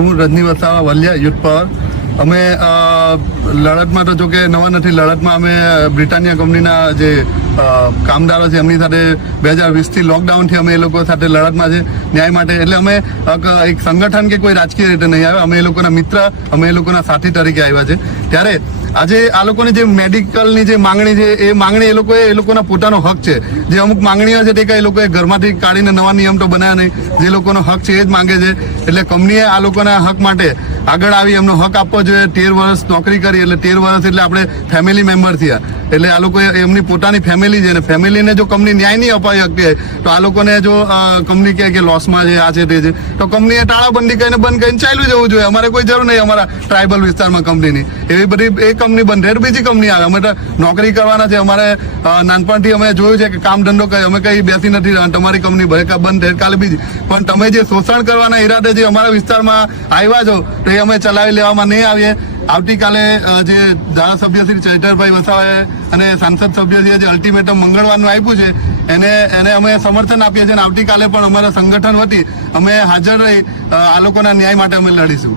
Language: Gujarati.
હું રજની વસાવા, વલિયા યુથ પાવર અમે લડતમાં તો જોકે નવા નથી, લડતમાં અમે બ્રિટાનિયા કંપનીના જે કામદારો છે, એમની સાથે બે હજાર વીસથી લોકડાઉનથી અમે એ લોકો સાથે લડતમાં છે, ન્યાય માટે. એટલે અમે એક સંગઠન કે કોઈ રાજકીય રીતે નહીં આવ્યા. અમે એ લોકોના મિત્ર, અમે એ લોકોના સાથી તરીકે આવ્યા છે. ત્યારે આજે આ લોકોની જે મેડિકલની જે માંગણી છે, એ માંગણી એ લોકોએ, એ લોકોના પોતાનો હક છે. જે અમુક માંગણીઓ છે તે કઈ એ લોકોએ ઘરમાંથી કાઢીને નવા નિયમ તો બનાવ્યા નહીં. જે લોકોનો હક છે એ જ માંગે છે. એટલે કંપનીએ આ લોકોના હક માટે આગળ આવી એમનો હક આપવો જોઈએ. તેર વર્ષ નોકરી કરી એટલે તેર વર્ષ એટલે આપણે ફેમિલી મેમ્બર થયા. એટલે આ લોકોએ એમની પોતાની ફેમિલી છે ને ફેમિલીને જો કંપની ન્યાય નહીં અપાઈ શકે, તો આ લોકોને જો કંપની કહે કે લોસમાં છે, આ છે, તે છે, તો કંપનીએ તાળાબંધી કરીને બંધ કરીને ચાલ્યું જવું જોઈએ. અમારે કોઈ જરૂર નહીં અમારા ટ્રાઇબલ વિસ્તારમાં કંપનીની એવી બધી એ કંપની બંધ રહે બીજી કંપની આવે. અમે તો નોકરી કરવાના છે. અમારે નાનપણથી અમે જોયું છે કે કામ ધંધો કઈ અમે કઈ બેસી નથી. તમારી કંપની ભલે બંધ રહે, કાલે બીજી. પણ તમે જે શોષણ કરવાના ઈરાદે જે અમારા વિસ્તારમાં આવ્યા છો તો અમે ચલાવી લેવામાં નહીં આવીએ. આવતીકાલે જે ધારાસભ્ય શ્રી ચૈટરભાઈ વસાવાએ અને સાંસદ સભ્યશ્રીએ જે અલ્ટિમેટમ મંગળવારનું આપ્યું છે, એને એને અમે સમર્થન આપીએ છીએ અને આવતીકાલે પણ અમારા સંગઠન વતી અમે હાજર રહી આ લોકોના ન્યાય માટે અમે લડીશું.